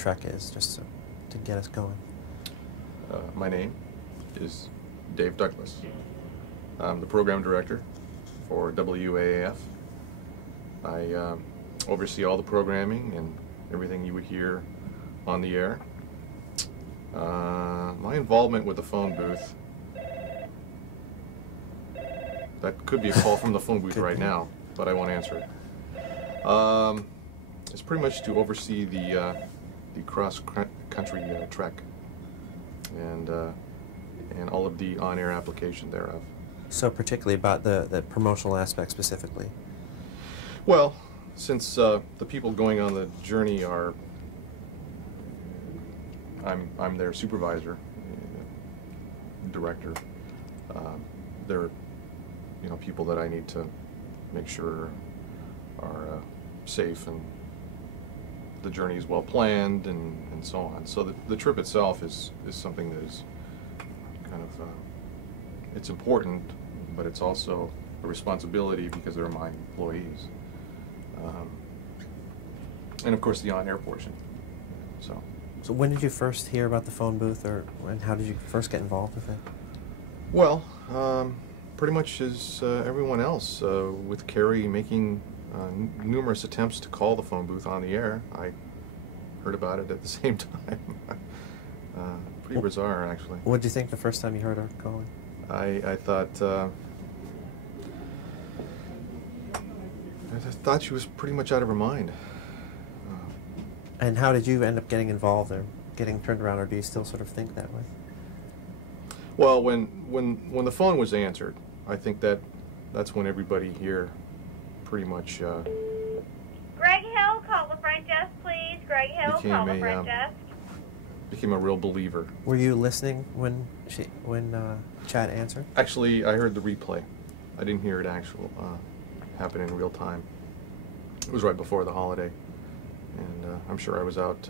Trek is, just to get us going. My name is Dave Douglas. I'm the program director for WAAF. I oversee all the programming and everything you would hear on the air. My involvement with the phone booth, that could be a call from the phone booth right now, but I won't answer it. It's pretty much to oversee the cross-country trek and all of the on-air application thereof. So particularly about the promotional aspect specifically? Well, since the people going on the journey are, I'm their supervisor, director. They're, people that I need to make sure are safe and the journey is well planned and so on. So the trip itself is something that is kind of, it's important, but it's also a responsibility because they're my employees. And of course the on-air portion. So when did you first hear about the phone booth, and how did you first get involved with it? Well, pretty much as everyone else, with Carrie making numerous attempts to call the phone booth on the air. I heard about it at the same time. Pretty bizarre, actually. What did you think the first time you heard her calling? I thought she was pretty much out of her mind. And how did you end up getting involved or getting turned around, or do you still sort of think that way? Well, when the phone was answered, I think that's when everybody here pretty much Greg Hill, call the front desk, please. Greg Hill, call the front desk. Became a real believer. Were you listening when Chad answered? Actually, I heard the replay. I didn't hear it happen in real time. It was right before the holiday, and I'm sure I was out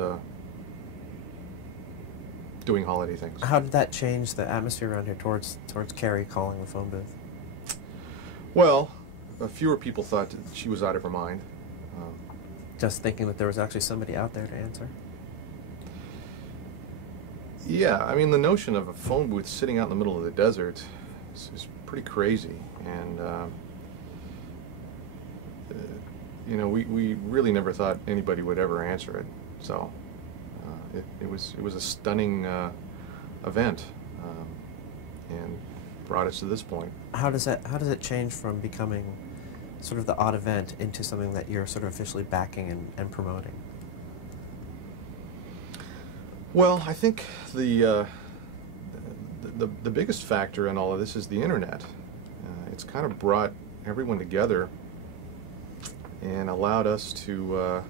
doing holiday things. How did that change the atmosphere around here towards Carrie calling the phone booth? Well, fewer people thought that she was out of her mind. Just thinking that there was actually somebody out there to answer? Yeah, I mean, the notion of a phone booth sitting out in the middle of the desert is pretty crazy, and we really never thought anybody would ever answer it. So it was a stunning event, and brought us to this point. How does it change from becoming sort of the odd event into something that you're sort of officially backing and promoting? Well, I think the biggest factor in all of this is the internet. It's kind of brought everyone together and allowed us to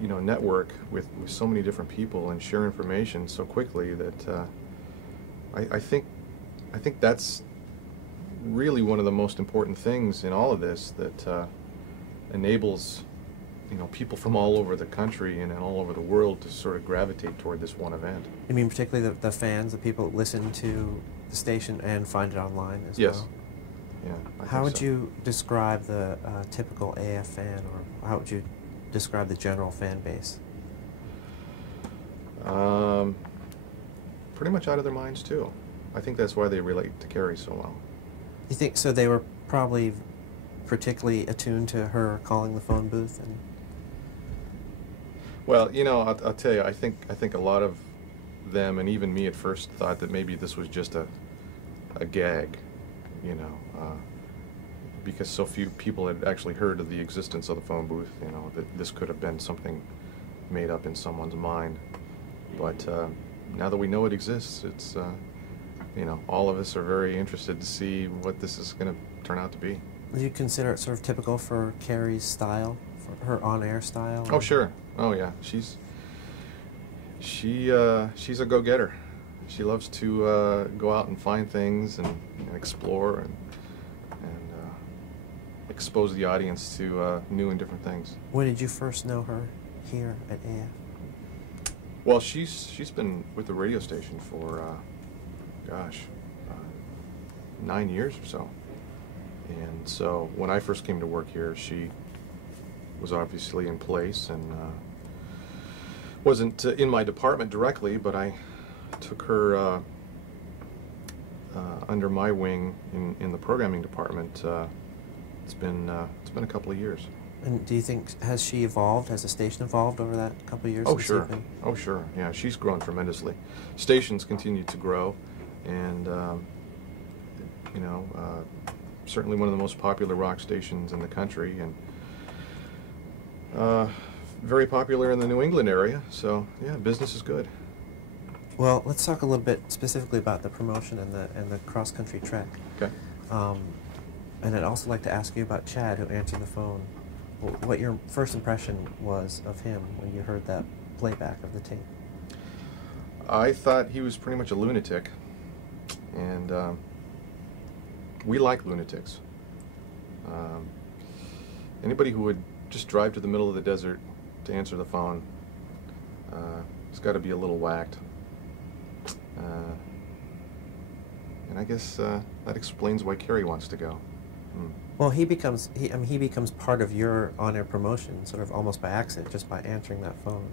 network with so many different people and share information so quickly that I think that's really one of the most important things in all of this, that enables people from all over the country and all over the world to sort of gravitate toward this one event. You mean particularly the fans, the people that listen to the station and find it online as yes. well? Yeah. How would you describe the typical AF fan, or how would you describe the general fan base? Pretty much out of their minds too. I think that's why they relate to Carrie so well. You think so? They were probably particularly attuned to her calling the phone booth, and well, I'll tell you, I think a lot of them, and even me at first, thought that maybe this was just a gag, because so few people had actually heard of the existence of the phone booth, that this could have been something made up in someone's mind. But now that we know it exists, it's, all of us are very interested to see what this is going to turn out to be. Do you consider it sort of typical for Carrie's style, for her on-air style? Oh, sure. Oh, yeah. She's a go-getter. She loves to go out and find things and explore and expose the audience to new and different things. When did you first know her here at AF? Well, she's been with the radio station for, 9 years or so. And so when I first came to work here, she was obviously in place, and wasn't in my department directly, but I took her under my wing in the programming department. It's been a couple of years. And do you think, has she evolved? Has the station evolved over that couple of years? Oh, since sure. you've been- Oh, sure. Yeah, she's grown tremendously. Stations continue to grow, and you know, certainly one of the most popular rock stations in the country, and very popular in the New England area. So yeah, business is good. Well, let's talk a little bit specifically about the promotion and the cross-country trek. Okay. And I'd also like to ask you about Chad, who answered the phone. What your first impression was of him when you heard that playback of the tape? I thought he was pretty much a lunatic, and we like lunatics. Anybody who would just drive to the middle of the desert to answer the phone has got to be a little whacked. And I guess that explains why Carrie wants to go. Well, he becomes part of your on-air promotion, sort of almost by accident, just by answering that phone.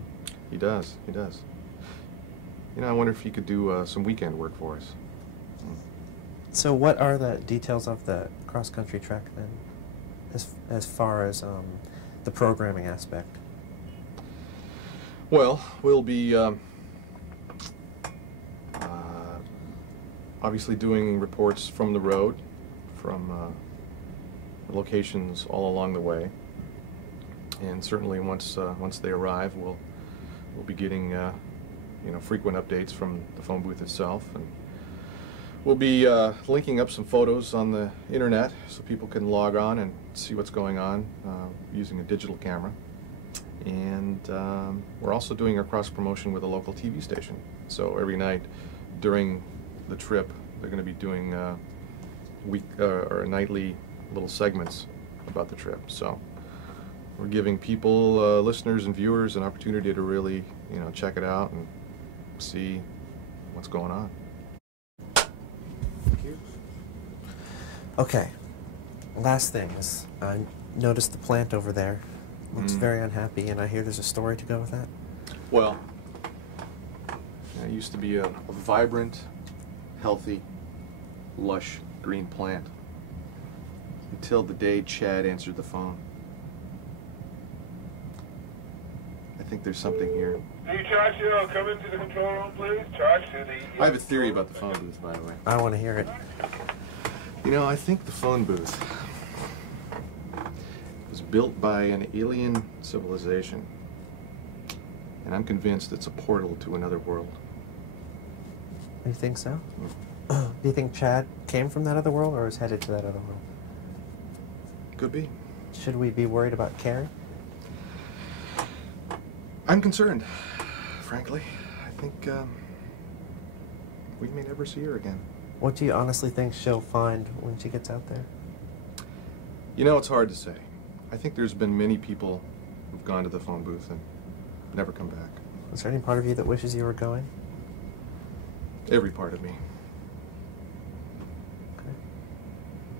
He does. He does. You know, I wonder if he could do some weekend work for us. So, what are the details of the cross-country trek then, as far as the programming aspect? Well, we'll be obviously doing reports from the road, from locations all along the way, and certainly once they arrive, we'll be getting you know, frequent updates from the phone booth itself, and we'll be linking up some photos on the internet so people can log on and see what's going on using a digital camera. And we're also doing our cross promotion with a local TV station. So every night during the trip, they're going to be doing or nightly little segments about the trip. So we're giving people, listeners and viewers, an opportunity to really, you know, check it out and see what's going on. Thank you. Okay. Last thing is, I noticed the plant over there looks very unhappy, and I hear there's a story to go with that. Well, it used to be a vibrant, healthy, lush green plant until the day Chad answered the phone. I think there's something here. Do you charge to come into the control room, please? Charge to the... I have a theory about the phone booth, by the way. I want to hear it. You know, I think the phone booth was built by an alien civilization, and I'm convinced it's a portal to another world. You think so? Do you think Chad came from that other world or is headed to that other world? Could be. Should we be worried about Carrie? I'm concerned, frankly. I think we may never see her again. What do you honestly think she'll find when she gets out there? You know, it's hard to say. I think there's been many people who've gone to the phone booth and never come back. Is there any part of you that wishes you were going? Every part of me.